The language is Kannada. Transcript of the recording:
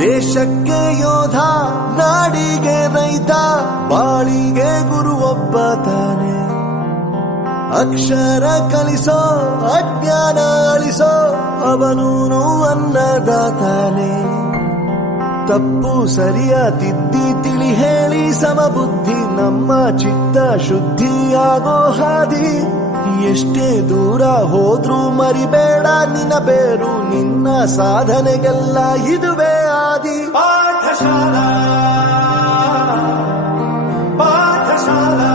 ದೇಶಕ್ಕೆ ಯೋಧ, ನಾಡಿಗೆ ರೈತ, ಬಾಳಿಗೆ ಗುರು ಒಬ್ಬ ತಾನೆ. ಅಕ್ಷರ ಕಲಿಸೋ, ಅಜ್ಞಾನ ಅಳಿಸೋ, ಅವನೂನು ಅನ್ನದಾತಾನೆ. ತಪ್ಪು ಸರಿಯ ತಿದ್ದಿ ತಿಳಿ ಹೇಳಿ ಸಮಬುದ್ಧಿ ನಮ್ಮ ಚಿತ್ತ ಶುದ್ಧಿಯಾಗೋ ಹಾದಿ. ಎಷ್ಟೇ ದೂರ ಹೋದ್ರೂ ಮರಿಬೇಡ ನಿನ್ನ ಬೇರು, ನಿನ್ನ ಸಾಧನೆಗೆಲ್ಲ ಇದುವೇ ಆದಿ. ಪಾಠಶಾಲಾ ಪಾಠಶಾಲಾ